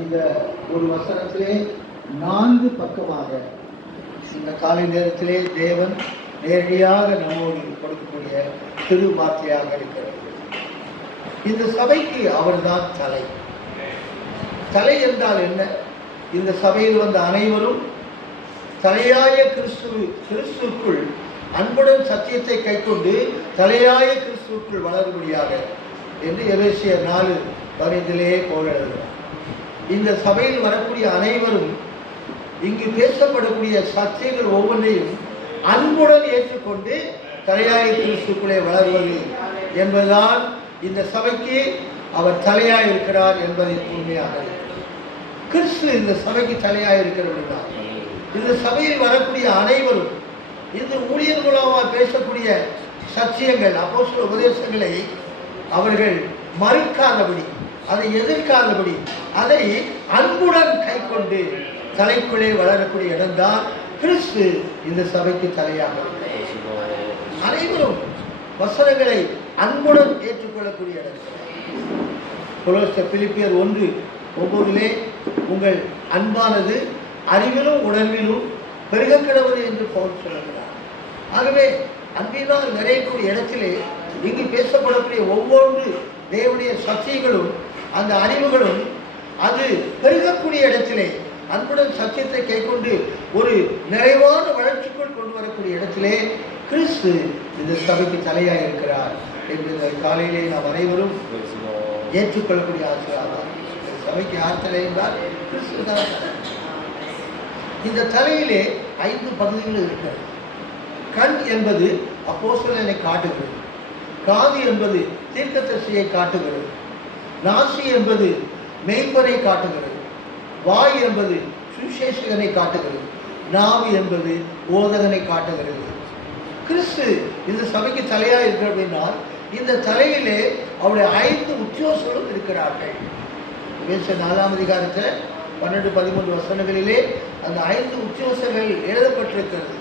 இந்த ஒரு வசனத்திலே 4 பக்கமாக இந்த காலை நேரத்திலே தேவன் நேரடியாக நம்மோடு கொடுக்கக்கூடிய திரு வார்த்தையாக இருக்கிறது. இந்த சபைக்கு அவர்தான் தலை. என்றால் என்ன? இந்த சபையில் வந்த அனைவரும் தலையாய கிறிஸ்துவுக்குள் அன்புடன் சத்தியத்தை கைக்கொண்டு தலையாய கிறிஸ்துவுக்குள் வளரும்படியாக என்று எபேசியர் 4:15 போல எழுதுகிறார். இந்த சபையில் வரக்கூடிய அனைவரும் இங்கு பேசப்படக்கூடிய சத்தியங்கள் ஒவ்வொன்றையும் அன்புடன் ஏற்றுக்கொண்டு தலையாய கிறிஸ்துக்குள்ளே வளர்வது என்பதுதான் இந்த சபைக்கு அவர் தலையாய் இருக்கிறார் என்பதை உண்மையாக கிறிஸ்து இந்த சபைக்கு தலையாய் இருக்கிறபடிதான் இந்த சபையில் வரக்கூடிய அனைவரும் இந்த ஊழியர் மூலமாக பேசக்கூடிய சத்தியங்கள் அப்போஸ்தல உபதேசங்களை அவர்கள் மறுக்காதபடி, அதை எதிர்க்காதபடி, அதை அன்புடன் கைக்கொண்டு தலைக்குள்ளே வளரக்கூடிய இடம்தான் கிறிஸ்து இந்த சபைக்கு தலையாக இருக்கிறார். அனைவரும் வசனங்களை அன்புடன் ஏற்றுக்கொள்ளக்கூடிய இடம். பிலிப்பியர் 1:9 உங்கள் அன்பானது அறிவிலும் உணர்விலும் பெருக கிடவது என்று பவுல் சொல்கிறார். ஆகவே அன்பினால் நிறையக்கூடிய இடத்திலே இங்கு பேசப்படக்கூடிய ஒவ்வொன்று தேவனுடைய சத்தியங்களும் அந்த அறிவுகளும் அது பெருகக்கூடிய இடத்திலே அன்புடன் சத்தியத்தை கைக்கொண்டு ஒரு நிறைவான வளர்ச்சிக்குள் கொண்டு வரக்கூடிய இடத்திலே கிறிஸ்து இந்த சபைக்கு தலையாக இருக்கிறார் என்று காலையிலே நாம் அனைவரும் ஏற்றுக்கொள்ளக்கூடிய ஆசிரியர். சபைக்கு யார் தலை என்றால் கிறிஸ்து தான். இந்த தலையிலே 5 பகுதிகள் இருக்கிறது. கண் என்பது அப்போஸ்தலனை காட்டுகிறது. காது என்பது தீர்க்கதரிசியை காட்டுகிறது. நாசி என்பது மெய்ப்பரை காட்டுகிறது. வாய் என்பது சுவிசேஷகனை காட்டுகிறது. நாவு என்பது போதகனை காட்டுகிறது. கிறிஸ்து இந்த சபைக்கு தலையாக இருக்கிறது அப்படின்னால் இந்த தலையிலே அவருடைய 5 உத்தியோகங்களும் இருக்கிறார்கள். 4ஆம் அதிகாரத்தில் 12-13 வசனங்களிலே அந்த 5 உத்தியோகங்கள் எழுதப்பட்டிருக்கிறது.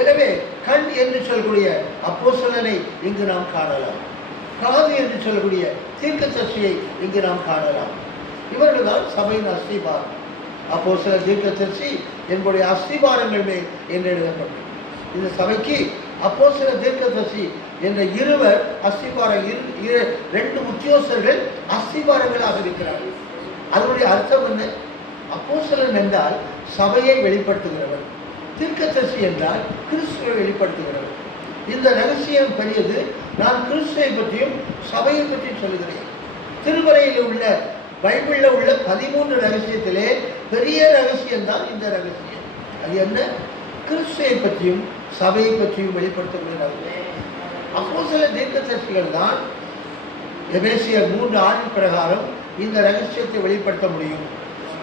எனவே கண் என்று சொல்லக்கூடிய அப்போஸ்தலனை இங்கு நாம் காணலாம். காது என்று சொல்லக்கூடிய தீர்க்கதரிசியை இங்கு நாம் காணலாம். இவர்கள் தான் சபையின் அஸ்திபாரம். அப்போஸ்தலர், தீர்க்கதரிசி என்புடைய அஸ்திபாரங்கள் மேல் என்று எழுதப்பட்டது. இந்த சபைக்கு அப்போஸ்தலர், தீர்க்கதரிசி என்ற இருவர் அஸ்திபாரம், 2 உத்தியோகர்கள் அஸ்திபாரங்களாக இருக்கிறார்கள். அதனுடைய அர்த்தம் என்ன? அப்போஸ்தலன் என்றால் சபையை வெளிப்படுத்துகிறவர், தீர்க்கதரிசி என்றால் கிறிஸ்துவை வெளிப்படுத்துகிறவர். இந்த ரகசியம் பெரியது. நான் கிறிஸ்துவை பற்றியும் சபையை பற்றியும் சொல்கிறேன். திருமறையில் உள்ள பைபிளில் உள்ள 13 ரகசியத்திலே பெரிய ரகசியம்தான் இந்த ரகசியம். அது என்ன? கிறிஸ்துவை பற்றியும் சபையை பற்றியும் வெளிப்படுத்துகிற அப்போஸ்தலர், தீர்க்கதரிசிகள் தான் எபேசியர் 3:6 பிரகாரம் இந்த ரகசியத்தை வெளிப்படுத்த முடியும்.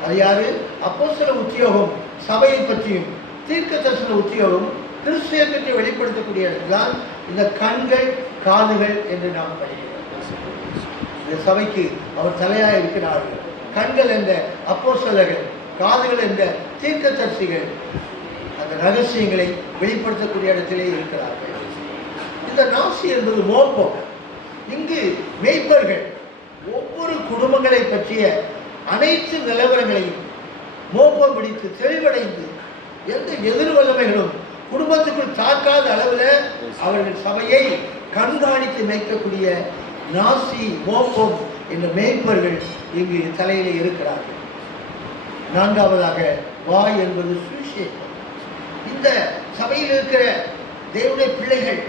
அது யாரு? அப்போஸ்தல உத்தியோகம் சபையை பற்றியும், தீர்க்கதரிசன உத்தியோகம் கிறிஸ்துவை பற்றி வெளிப்படுத்தக்கூடிய இடத்துதான் இந்த கண்கள் காதுகள் என்று நாம் படிக்கிறோம். இந்த சபைக்கு அவர் தலையாக இருக்கிறார்கள். கண்கள் என்ற அப்போஸ்தலர்கள், காதுகள் என்ற தீர்க்கதரிசிகள் அந்த ரகசியங்களை வெளிப்படுத்தக்கூடிய இடத்திலே இருக்கிறார்கள். இந்த நாசி என்பது மோப்பம். இங்கு மெய்ப்பர்கள் ஒவ்வொரு குடும்பங்களை பற்றிய அனைத்து நிலவரங்களையும் மோப்பம் பிடித்து தெளிவடைந்து எந்த எதிர் வல்லமைகளும் குடும்பத்துக்குள் தாக்காத அளவில் அவர்கள் சபையை கண்காணித்து மேய்க்கக்கூடிய நாசி மோப்பம் என்ற மேய்ப்பர்கள் இங்கு தலையிலே இருக்கிறார்கள். 4ஆவதாக வாய் என்பது சுவிசேஷம். இந்த சபையில் இருக்கிற தேவனுடைய பிள்ளைகள்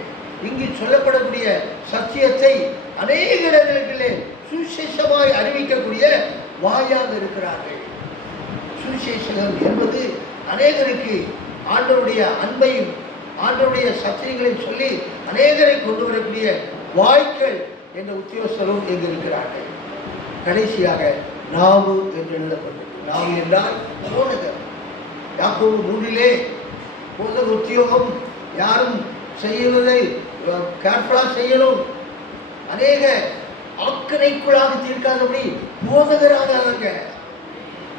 இங்கு சொல்லப்படக்கூடிய சத்தியத்தை அநேக இடங்களிலே சுவிசேஷமாய் அறிவிக்கக்கூடிய வாயாக இருக்கிறார்கள். சுவிசேஷகம் என்பது அநேகருக்கு ஆண்டவருடைய அன்பையும் ஆண்டவருடைய சத்தியங்களையும் சொல்லி அநேகரை கொண்டு வரக்கூடிய வாய்க்கள் என்ற உத்தியோகஸ்தரும் இங்கு இருக்கிறார்கள். கடைசியாக நாவு என்று எழுதப்பட்டது. நாவு என்றால் போதகர். யாக்கோபு 3 போதக உத்தியோகம் யாரும் செய்வதை கேர்ஃபுல்லாக செய்யணும். அநேக ஆக்கணைக்குள்ளாக தீர்க்காதபடி போதகராக.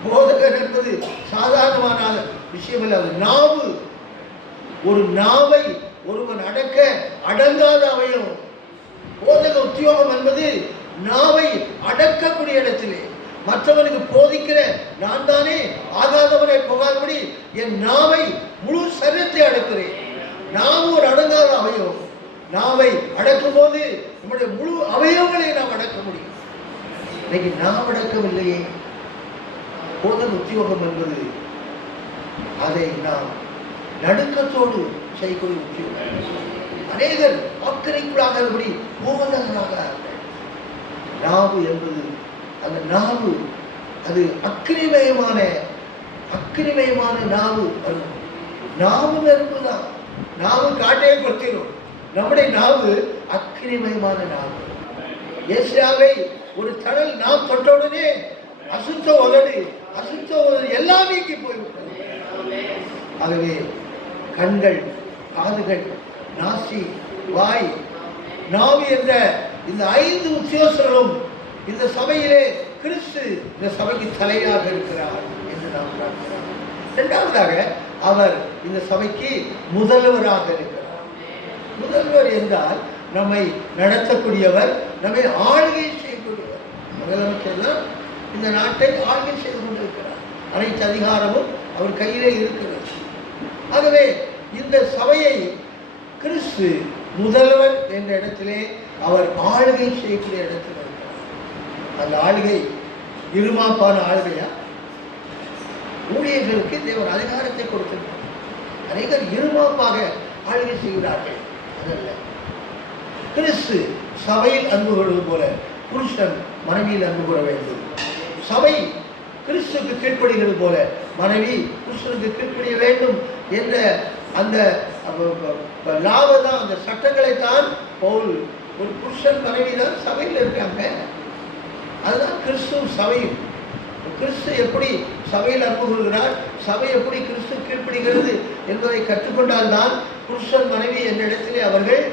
போதகர் என்பது சாதாரணமான விஷயம் இல்லை. அது நாவு. ஒரு நாவை ஒருவன் அடக்க அடங்காத அவயம். போதக உத்தியோகம் என்பது நாவை அடக்கக்கூடிய இடத்திலே மற்றவனுக்கு போதிக்கிற நான் தானே ஆகாதவரை போகாதபடி என் நாவை முழு சரீரத்தை அடக்கிறேன். நாவு ஒரு அடங்காத அவயவம். நாவை அடக்கும் போது நம்முடைய முழு அவயவங்களை நாம் அடக்க முடியும். இன்னைக்கு நாம் அடக்கவில்லையே. போதல் உத்தியோகம் என்பது அதை நாம் நடுக்கத்தோடு செய்யக்கூடிய உத்தியோகம். அநேகர் அக்கறைக்குள்ளாகபடி போதகராக நாவு என்பது, அந்த நாவு அது அக்கினிமயமான நாவு. நாவு நெருப்புதான். நாவு காட்டையை கொடுத்திடும். நம்முடைய நாவு அக்கினிமயமான நாவு. ஏசியாவை ஒரு தடல் நாம் தொட்டவுடனே அசுத்த உதடு எல்லாம் நீக்கி போய்விட்டது. ஆகவே கண்கள், காதுகள், நாசி, வாய், நாவு என்ற இந்த 5 உத்தியோகங்களும் இந்த சபையிலே கிறிஸ்து இந்த சபைக்கு தலையாக இருக்கிறார் என்று நாம் பார்க்கிறோம். இரண்டாவதாக அவர் இந்த சபைக்கு முதல்வராக இருக்கிறார். முதல்வர் என்றால் நம்மை நடத்தக்கூடியவர், நம்மை ஆளுகை செய்யக்கூடியவர். முதலமைச்சர் தான் இந்த நாட்டை ஆளுகை செய்து கொண்டிருக்கிறார். அனைத்து அதிகாரமும் அவர் கையிலே இருக்கிறது. ஆகவே இந்த சபையை கிறிஸ்து முதல்வர் என்ற இடத்திலே அவர் ஆளுகை செய்யக்கூடிய இடத்தில் இருக்கிறார். அந்த ஆளுகை இருமாப்பான ஆளுகையா? ஊழியர்களுக்கு தேவன் அதிகாரத்தை கொடுத்திருக்கிறார். அநேகர் இருமாப்பாக ஆளுகை செய்கிறார்கள். அதல்ல, கிறிஸ்து சபையில் அன்பு கொள்வது போல புருஷன் மனைவியில் அன்பு கொள்ள வேண்டும். சபை கிறிஸ்துக்கு கீழ்ப்படுகிறது போல மனைவி புருஷனுக்கு கீழ்ப்படிய வேண்டும் என்ற அந்த லாபதான், அந்த சட்டங்களை தான் பவுல், ஒரு புருஷன் மனைவி தான் சபையில் இருக்காங்க. அதுதான் கிறிஸ்து சபையும். கிறிஸ்து எப்படி சபையில் அன்பு கொள்கிறார், சபை எப்படி கிறிஸ்து கீழ்ப்படுகிறது என்பதை கற்றுக்கொண்டால்தான் புருஷன் மனைவி என்ற இடத்திலே அவர்கள்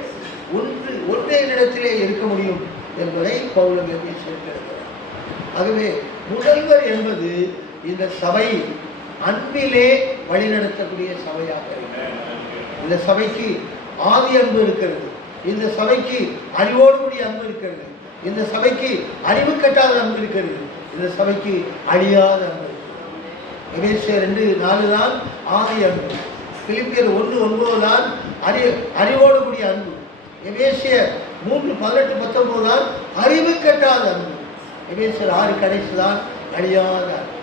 ஒன்றே இடத்திலே இருக்க முடியும் என்பதை பவுல் சேர்க்கிறார். ஆகவே முதல்வர் என்பது இந்த சபை அன்பிலே வழிநடத்தக்கூடிய சபையாக இருக்கிறது. இந்த சபைக்கு ஆதி அன்பு இருக்கிறது. இந்த சபைக்கு அறிவோடு கூடிய அன்பு இருக்கிறது. இந்த சபைக்கு அறிவு கட்டாத அன்பு இருக்கிறது. இந்த சபைக்கு அழியாத அன்பு. எபேசியர் 2:4 தான் ஆதி அன்பு. பிலிப்பியர் 1:9 தான் அறிவோடு கூடிய அன்பு. எபேசியர் 3:18-19 தான் அறிவு கட்டாத அன்பு. எபேசியர் 6 கடைசி தான் அழியாத அன்பு.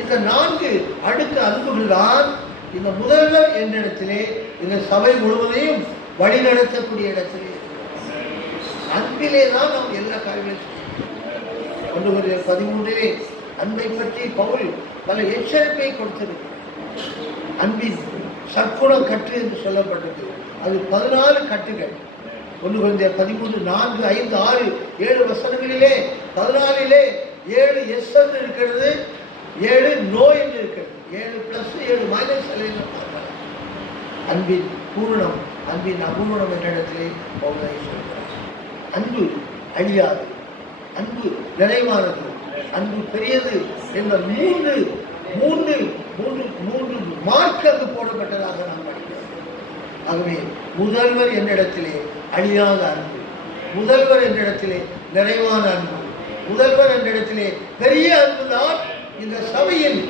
இந்த 4 அடுக்கு அன்புகள் தான் இந்த முதல்வர் என்ற இடத்திலே இந்த சபை முழுவதையும் வழி நடத்தக்கூடிய இடத்திலே அன்பிலே தான் நாம் எல்லா காரியங்களையும் 1:13 அன்பை பற்றி பவுல் பல எச்சரிப்பை கொடுத்திருக்கிறார். அன்பின் சற்குணம் கற்று என்று சொல்லப்பட்டது. அது 14 கட்டுகள். 1:13, 4, 5, 6, 7 வசனங்களிலே 14 7 எஸ் என்று இருக்கிறது, 7 நோ என்று இருக்கிறது. 7 பிளஸ் 7 மைனஸ் அன்பின் பூரணம், அன்பின் அபூரணம் என்ற இடத்திலே பவுல் சொல்கிறார். அன்பு அழியாது, அன்பு நிறைவானது, அன்பு பெரியது என்ற மூன்று மார்க் அங்கு போடப்பட்டதாக நாம் படிக்கிறோம். ஆகவே முதல்வர் என்ற இடத்திலே அழியாத அன்பு, முதல்வர் என்ற இடத்திலே நிறைவான அன்பு, முதல்வர் என்ற இடத்திலே பெரிய அன்புதான் இந்த சபையின்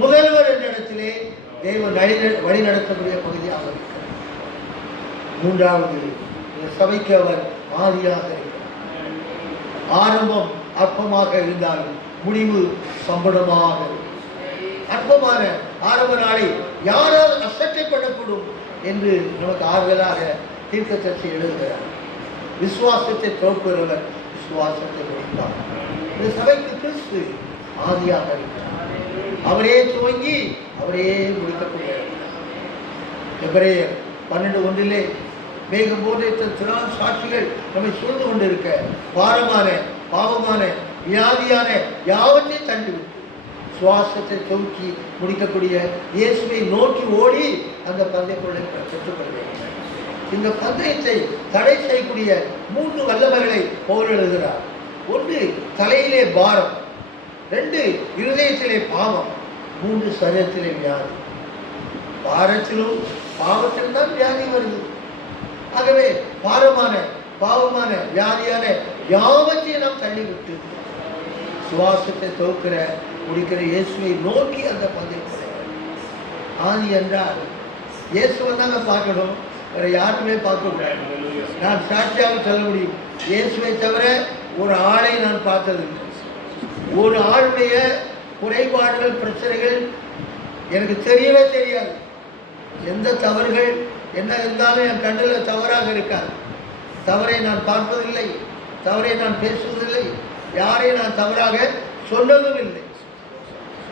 முதல்வர் என்ற இடத்திலே தேவன் வழி நடத்தக்கூடிய பகுதியாக இருக்கிறார். மூன்றாவது, இந்த சபைக்கு அவர் ஆதியாக இருக்கிறார். ஆரம்பம் அற்பமாக இருந்தாலும் முடிவு சம்பளமாக. அற்பமான ஆரம்ப நாளை யாரால் அசட்டைப்படக்கூடும் என்று நமக்கு ஆறுதலாக தீர்க்கதரிசி எழுதுகிறார். விசுவாசத்தை தோற்கிறவர் விசுவாசத்தை முடித்தார். இந்த சபைக்கு கிறிஸ்து ஆதியாக இருக்கிறார். அவரே துவங்கி அவரே முடிக்கக்கூடிய. எபிரேயர் 12:1 மேகம் போன்ற திரான் சாட்சிகள் நம்மை சூழ்ந்து கொண்டிருக்க பாவமான வியாதியான யாவற்றையும் தள்ளிவிட்டு சுவாசத்தை தொகுக்கி முடிக்கக்கூடிய இயேசுவை நோக்கி ஓடி அந்த பந்தயத்தை பெற்றுக்கொள்ள வேண்டும். இந்த பந்தயத்தை தடை செய்யக்கூடிய 3 வல்லமைகளை பவுல் எழுதுகிறார். 1 தலையிலே பாரம், 2 இருதயத்திலே பாவம், 3 சரீரத்திலே வியாதி. பாரத்திலும் பாவத்திலும் தான் வியாதி வருது. ஆகவே பாவமான வியாதியான யாவற்றையும் நாம் தள்ளிவிட்டு சுவாசத்தை துவக்கிற முடிக்கிற இயேசுவை நோக்கி அந்த பந்தயம் ஆதி என்றால் இயேசுவை தாங்க பார்க்கணும், வேற யாருமே பார்க்கக்கூடாது. நான் சாட்சியாக சொல்ல முடியும், இயேசுவை தவிர ஒரு ஆளை நான் பார்த்ததில்லை. ஒரு ஆளுடைய குறைபாடுகள் பிரச்சனைகள் எனக்கு தெரியவே தெரியாது. எந்த தவறுகள் என்ன இருந்தாலும் என் கண்ணில் தவறாக இருக்காது. தவறை நான் பார்ப்பதில்லை, தவறை நான் பேசுவதில்லை, யாரை நான் தவறாக சொன்னதும் இல்லை.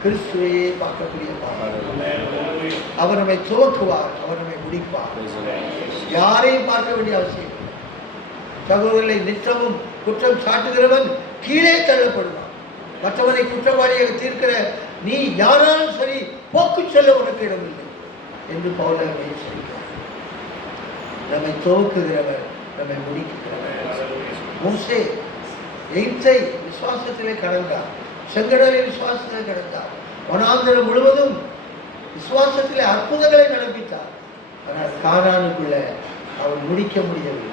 கிறிஸ்துவையே பார்க்கக்கூடிய அவர் நம்மை துவக்குவார், அவர் நம்மை முடிப்பார். யாரையும் பார்க்க வேண்டிய அவசியம் இல்லை. சகோதரர்களை நிச்சயமும் குற்றம் சாட்டுகிறவன் கீழே தள்ளப்படுவான். மற்றவனை குற்றவாளியாக தீர்க்கிற நீ யாராலும் சரி போக்கு செல்ல உனக்கு இடமில்லை என்று பவுல் சொல்கிறார். நம்மை துவக்குகிறவர், நம்மை முடிக்கிறவர். மோசே எகிப்தை விசுவாசத்திலே கடந்தார், செங்கடலை விசுவாசத்திலே கடந்தார், வனாந்திரம் முழுவதும் விசுவாசத்திலே அற்புதங்களை நடப்பித்தார். ஆனால் கானானுக்குள்ள அவர் முடிக்க முடியவில்லை,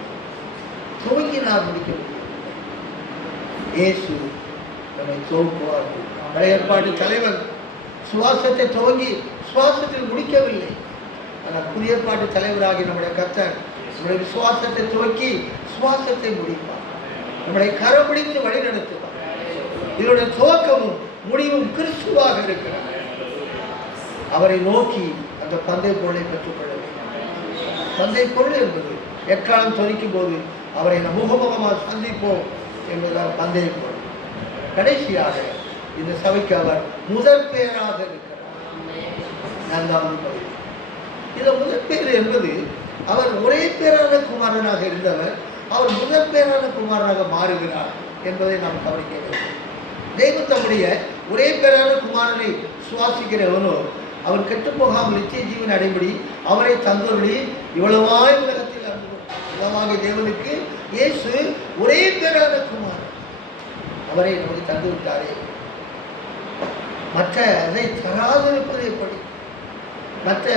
துவங்கினார், முடிக்க முடியவில்லை. இயேசு நம்மை துவக்குவார்கள். பழைய ஏற்பாட்டு தலைவர் சுவாசத்தை துவங்கி சுவாசத்தில் முடிக்கவில்லை. ஆனால் புதிய ஏற்பாட்டு தலைவராகி நம்முடைய கர்த்தர் நம்முடைய விசுவாசத்தை துவக்கி சுவாசத்தை முடிப்பார், நம்முடைய கரம் பிடித்து வழி நடத்துவார். இதனுடைய துவக்கமும் முடிவும் கிறிஸ்துவாக இருக்கிறார். அவரை நோக்கி அந்த பந்தை பொருளை பெற்றுக்கொள்ள வேண்டும். பந்தை பொருள் என்பது எக்காலம் தொனிக்கும் போது அவரை நம் முகமுகமாக சந்திப்போம் என்பதால் பந்தை பொருள். கடைசியாக இந்த சபைக்கு அவர் முதற் பேராக இருக்கிறார். 4வது பகுதி. இந்த முதற் பேர் என்பது அவர் ஒரே பேரான குமாரனாக இருந்தவர், அவர் முதற் பேரான குமாரனாக மாறுகிறார் என்பதை நாம் கவனிக்க வேண்டும். தெய்வம் தம்முடைய ஒரே பேரான குமாரனை சுவாசிக்கிறவனோ அவர் கெட்டுப்போகாமல் நித்திய ஜீவன் அடைபடி அவரை தந்தொருளி இவ்வளவாய் உலகத்தில் அன்புமாக தேவனுக்கு இயேசு ஒரே பேரான குமாரன், அவரை நமக்கு தந்து விட்டாரே. மற்ற அதை தராதிருப்பது எப்படி? மற்ற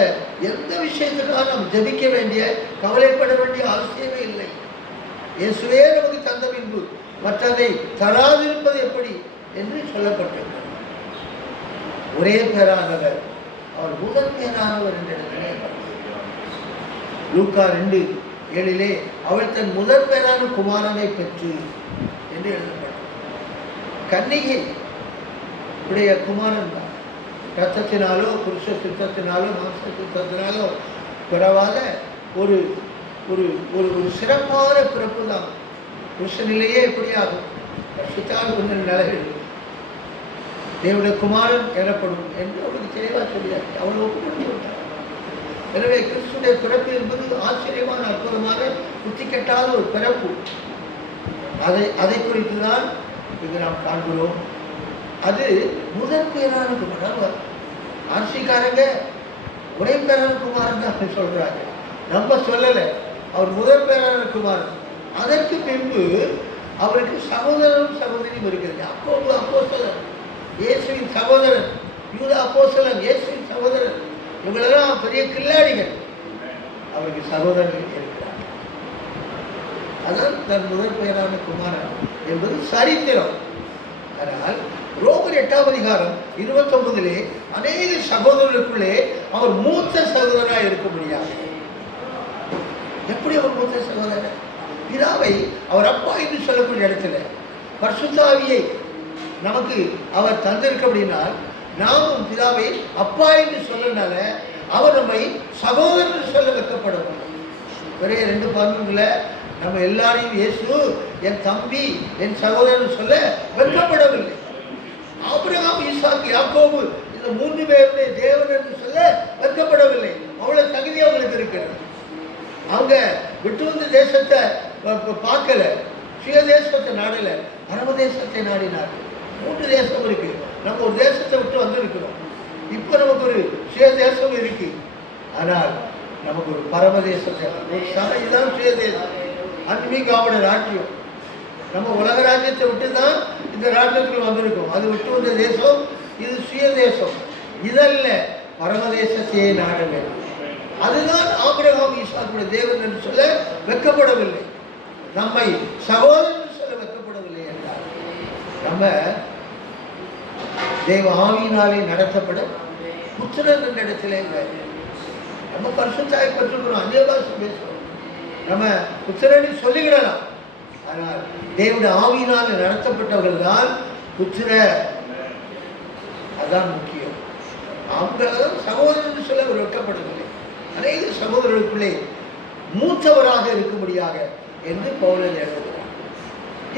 எந்த விஷயத்துக்காக நாம் ஜபிக்க வேண்டிய கவலைப்பட வேண்டிய அவசியமே இல்லை. இயேசுவே நமக்கு தந்த பின்பு மற்றதை தராதிருப்பது எப்படி என்று சொல்லப்பட்டிருக்கிறது. ஒரே பேரானவர், அவர் முதல் பேரானவர் என்ற இடத்திலே லூக்கா 2:7 அவள் தன் முதல் பேரான குமாரனை பெற்று என்று எழுதப்பட்டது. கன்னிகை உடைய குமாரன் தான். ரத்தத்தினாலோ புருஷ சித்தத்தினாலோ மாம்ச சித்தத்தினாலோ பிறவாத ஒரு ஒரு ஒரு ஒரு சிறப்பான பிறப்பு தான். புருஷனிலேயே எப்படியாகும் சித்தால் ஒன்று நிலைகள் தேவனுடைய குமாரன் எனப்படும் என்று அவருக்கு தெளிவாக சொல்லியாச்சு. அவள் ஒப்புக்கொண்டு விட்டார். எனவே கிறிஸ்துடைய பிறப்பு என்பது ஆச்சரியமான அற்புதமான புத்தி கெட்டாத ஒரு பிறப்பு. அதை குறித்து தான் இங்கு நாம் காண்கிறோம். அது முதல் பேரான குமாரன். ஆட்சிக்காரங்க ஒரே பேரான குமாரன் தான் சொல்றாங்க, நம்ம சொல்லலை. அவர் முதல் பேரான குமாரன். அதற்கு பின்பு அவருக்கு சகோதரனும் சகோதரியும் இருக்கிறது. யாக்கோபு அப்போஸ்தலன், இயேசுவின் சகோதரன். யூதா அப்போஸ்தலன், இயேசுவின் சகோதரன். இவங்களெல்லாம் பெரிய கில்லாடிகள். அவருக்கு சகோதரர்கள் இருக்கிறார். அதான் தன் முதல் பேரான குமாரன் என்பது சரித்திரம். ஆனால் ரோமர் 8ஆம் அதிகாரம் 29 அநேக சகோதரர்களுக்குள்ளே அவர் மூத்த சகோதரராக இருக்க முடியாது. எப்படி அவர் மூத்த சகோதரர்? பிதாவை அவர் அப்பா என்று சொல்லக்கூடிய இடத்துல பரிசுத்த ஆவியை நமக்கு அவர் தந்திருக்க அப்படின்னால் நாமும் பிதாவை அப்பா என்று சொல்லனால அவர் நம்மை சகோதரர் சொல்ல வைக்கப்படும். ஒரே 2:11 நம்ம எல்லாரையும் இயேசு என் தம்பி என் சகோதரன் சொல்ல வெட்கப்படவில்லை. ஆபிரகாம், ஈசாக்கு, யாக்கோபு இந்த 3 பேருடைய தேவன் என்று சொல்ல வெட்கப்படவில்லை. அவ்வளவு தகுதி அவங்களுக்கு இருக்கிறது. அவங்க விட்டு வந்த தேசத்தை பார்க்கல, சுய தேசத்தை நாடல, பரமதேசத்தை நாடினார்கள். 3 தேசம் இருக்கு. நம்ம ஒரு தேசத்தை விட்டு வந்திருக்கிறோம். இப்போ நமக்கு ஒரு சுய தேசம் இருக்கு. ஆனால் நமக்கு ஒரு பரமதேசத்தை, ஒரு சபைதான் சுய தேசம். ஆன்மீகாவோட ராஜ்யம். நம்ம உலக ராஜ்யத்தை விட்டு தான் இந்த ராஜ்யத்துக்கு வந்திருக்கோம். அது விட்டு வந்த தேசம் இது சுய தேசம். இதல்ல பரமதேசத்தையே நாட வேண்டும். அதுதான் ஆபிரகாம், ஈசாக்குடைய தேவன் என்று சொல்ல வெட்கப்படவில்லை. நம்மை சகோதரன் சொல்ல வெட்கப்படவில்லை என்றார். நம்ம தேவ ஆவியினாலே நடத்தப்பட புத்திரன் என்ற இடத்திலே இல்லை. நம்ம பரிசுத்தாய் பெற்றுக்கிறோம், அந்நிய பாஷை பேசுகிறோம், நம்ம புத்திரனை சொல்லிக்கிடலாம். ஆனால் தேவனுடைய ஆவியினால் நடத்தப்பட்டவர்கள் தான் புத்திர. அதுதான் முக்கியம். அவங்களாம் சகோதரன் சொல்ல அவர் வெட்கப்படவில்லை. அநேக சகோதரர்களுக்குள்ளே மூத்தவராக இருக்கும்படியாக என்று பவுலன் எழுதுகிறார்.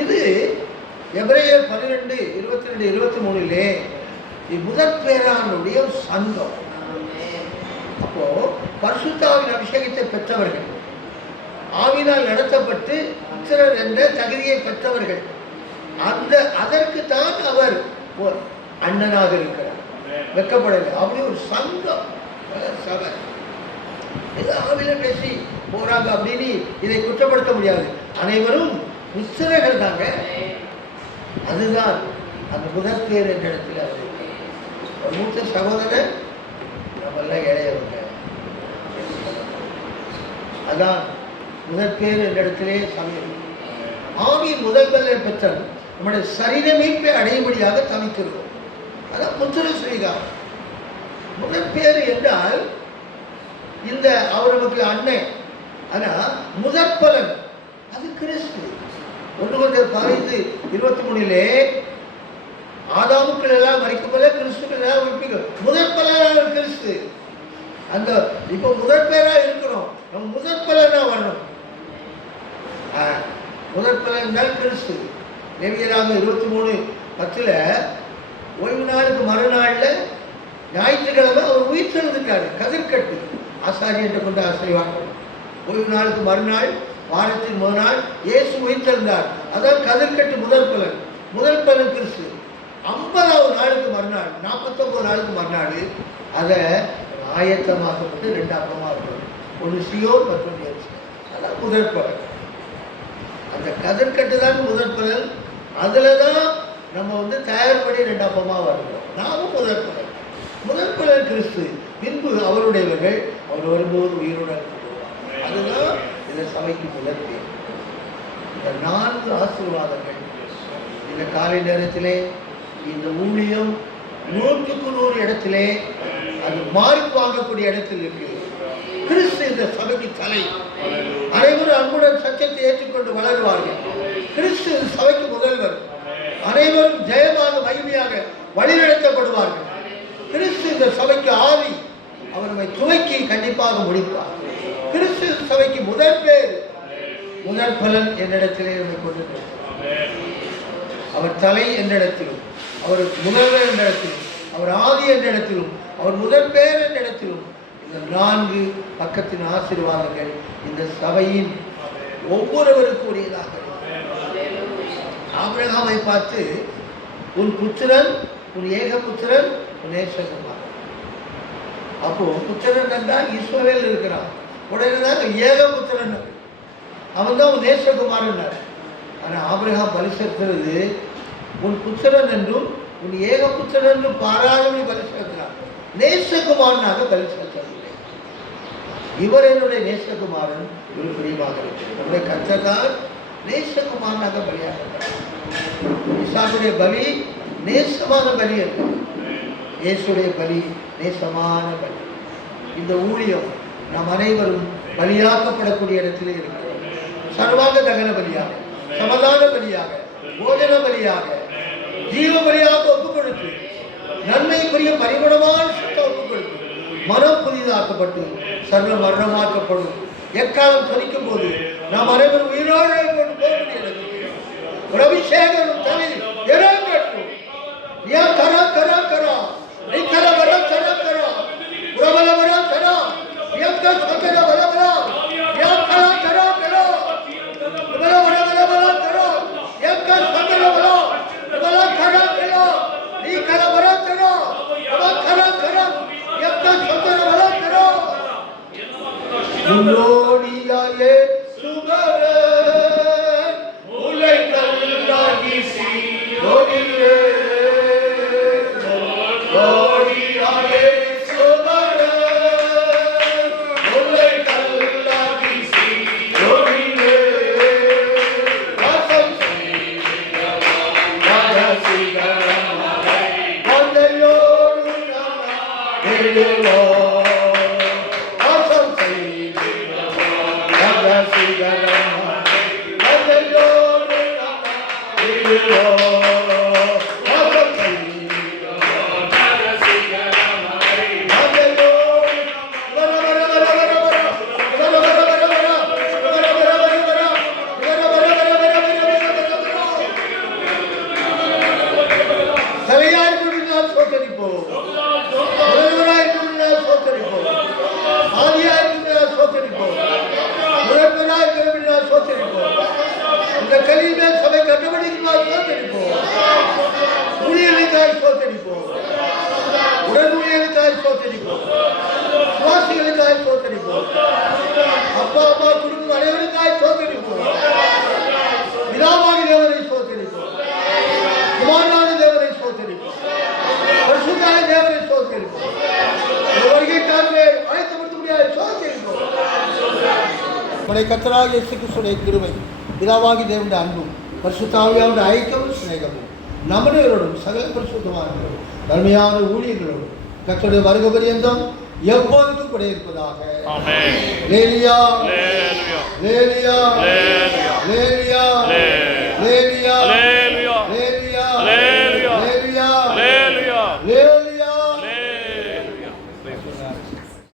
இது எபிரேயர் 12:22-23 முதற் பேரானுடைய சங்கம். அப்போ பரிசுத்தாவின் அபிஷேகத்தை பெற்றவர்கள், ஆவினால் நடத்தப்பட்டு புத்திரர் என்ற தகுதியை பெற்றவர்கள், அதற்கு தான் அவர் அண்ணனாக இருக்கிறார். வெட்கப்படவில்லை. அப்படி ஒரு சங்கம், சபை. இது ஆவில பேசி போறாங்க அப்படின்னு இதை குற்றப்படுத்த முடியாது. அனைவரும் புத்திரர்கள் தாங்க. அதுதான் அந்த முதற் பேர் என்ற இடத்துல ஒரு மூத்த சகோதரர், நம்மெல்லாம் இளையவங்க. அதான் முதற் பேர் என்ற இடத்திலே சமயம். ஆவியின் முதல் பலனை பெற்ற நம்முடைய சரீர மீட்பை அடையும்படியாக தவிக்கிறோம். அதான் புத்திர ஸ்ரீகாரம். முதற் பேர் என்றால் இந்த அவர் நமக்கு அன்னை. ஆனா முதற் பலன் அது கிறிஸ்து. 1:15-23 ஆதாமுக்கள் எல்லாம் மறிக்கப்பட கிறிஸ்துக்கள் எல்லாம் உயிர்ப்பிக்கும். முதற் பலனான கிறிஸ்து. அந்த இப்போ முதற் பேரா இருக்கிறோம், நம்ம முதற் பலனா வரணும். முதற் பலன் தான் கிறிஸ்து. லேவியராக 23:10 ஓய்வு நாளுக்கு மறுநாளில் ஞாயிற்றுக்கிழமை அவர் உயிர் தெழுந்துட்டாரு. கதிர்கட்டு ஆசாரியன்ட்ட கொண்டு ஆசைவாட்டம். ஓய்வு நாளுக்கு மறுநாள் வாரத்தின் முதல் நாள் இயேசு உயிர் தெழுந்தார். அதான் கதிர்கட்டு முதல் பலன். முதல் பலன் கிறிஸ்து. 50வது நாளுக்கு மறுநாள், 49 நாளுக்கு மறுநாள் அதை ஆயத்தமாக்கப்பட்டு 2 அப்பமாக இருக்கும். ஒன்று சியோன், மற்றொன்று எருசலேம். அதான் முதற் பலன். அந்த கதிர்கட்டு தான் முதற் பலன். அதில் தான் நம்ம தயார் பண்ணி 2 அப்பமாக வருகிறோம். நாமும் முதற் பலன். முதற் பலன் கிறிஸ்து. பின்பு அவருடையவர்கள் அவர் வரும்போது உயிருடன் வருவார். அதுதான் இந்த சபைக்கு முதற் பேர். இந்த 4 ஆசீர்வாதங்கள் இந்த காலை நேரத்திலே, இந்த ஊழியம் 100க்கு 100 இடத்திலே அது மார்க் வாங்கக்கூடிய இடத்தில் இருக்கு. கிறிஸ்து இந்த சபைக்கு தலை. அனைவரும் அன்புடன் சத்தியத்தை ஏற்றுக்கொண்டு வளருவார்கள். கிறிஸ்து இந்த சபைக்கு முதல்வர். அனைவரும் ஜெயமாக மகிமையாக வழிநடத்தப்படுவார்கள். கிறிஸ்து இந்த சபைக்கு ஆவி. அவர் நம்மை துவக்கி கண்டிப்பாக முடிப்பார். கிறிஸ்து சபைக்கு முதல் பேர், முதல் பலன் என்னிடத்திலே நம்மை கொண்டு அவர் தலை என்ற இடத்திலும், அவர் முதல்வர் என்ற இடத்திலும், அவர் ஆதி என்ற இடத்திலும், அவர் முதல் பேர் என்ற இடத்திலும் இந்த 4 பக்கத்தின் ஆசீர்வாதங்கள் இந்த சபையின் ஒவ்வொருவருக்கும் உரியதாக. ஆபிரகாமை பார்த்து உன் புத்திரன், உன் ஏக புத்திரன், உன் நேசகுமாரன். அப்போ புத்திரன் என்றால் இஸ்ரவேல் இருக்கிறான். உடனே தான் ஏக புத்திரன், அவன் தான் உன் நேசகுமாரன். ஆனால் ஆபிரகாம் பலி செலுத்துறது உன் புத்திரன் என்றும் உன் ஏக புத்திரன் என்றும் பாராயணி பலி செலுத்தினார். நேசகுமாரனாக பலி செலுத்தவில்லை. இவர் என்னுடைய நேசகுமாரன், ஒரு பிரியமாக இருக்கிறார். நம்முடைய கர்த்தர் நேசகுமாரனாக பலியாக ஈசாக்குடைய பலி நேசமான பலி அல்ல, இயேசுடைய பலி நேசமான பலி. இந்த ஊழியம் நாம் அனைவரும் பலியாக்கப்படக்கூடிய இடத்திலே இருக்கிறோம். சர்வாங்க தகன பலியாக, சமாதான பலியாக, போஜன பலியாக, ஜீவ பலியாக ஒப்புக் கொடுத்து, நன்மைக்குரிய பரிமளமான சுத்த ஒப்புக் கொடுத்து, மனம் புதிதாக்கப்பட்டு சர்வ மரணமாக்கப்படும். எக்காலம் துணிக்கும் போது நாம் அனைவரும் உயிரோடு கொண்டு போக முடியாது. ஒரு அபிஷேகம் தலை இறங்கட்டும். யா கரா கரா கரா நீ கர வர கர கரா உறவல வர கரா யக்க சகர வர வர யா கரா கரா கரா உறவல வர வர கரா யக்க சகர வர உறவல கரா கரா நீ கர வர கரா உறவல கரா கரா யக்க சகர வர கரா உன்னோடியாயே சுகர உலை கல்லாகி சீயோனிலே ஓடியாயே சுகர உலை கல்லாகி சீயோனிலே வாசம் செய்தவா வாசிகரமலை வந்த வாசம் செய்திடுவோம் ரகசிகரமாய் அதனோடு நாம் வாசம் செய்திடுவோம் ரகசிகரமாய் அதனோடு வர வர வர வர வர வர வர வர வர சபை கட்டப்பட்டிருந்தால் சோதரிப்போம், ஊழியர்களுக்காய் சோதரிப்போம், உடல் ஊழியர்களுக்காய் சோதரிப்போம், சுவாசிகளுக்காய் சோதரிப்போம், அப்பா அம்மா குடும்பம் அனைவருக்காய் சோதரிப்போம், பிதாவாகி தேவனை சோதரிப்போம், குமாரனான தேவனை சோதரிப்போம், பரிசுத்தாய தேவனை சோதரிப்போம், வருகைக்காகவே அழைத்தப்படுத்தக்கூடிய சோதரிப்போம். உடைய கர்த்தராகிய இயேசு கிறிஸ்துவின் கிருபை, பிதாவாகி தேவனுடைய அன்பும் பரிசுத்த ஆவியானவருடைய ஐக்கியமும் சிநேகமும் நம்முடையவரோடும் சகல பரிசுத்தவான்களோடும் நன்மையான ஊழியர்களோடும் கர்த்தருடைய வருகை பரியந்தம் எப்போதும் கூட இருப்பதாக. ஆமென். லேலியா லேலியா லேலியா லேலியா.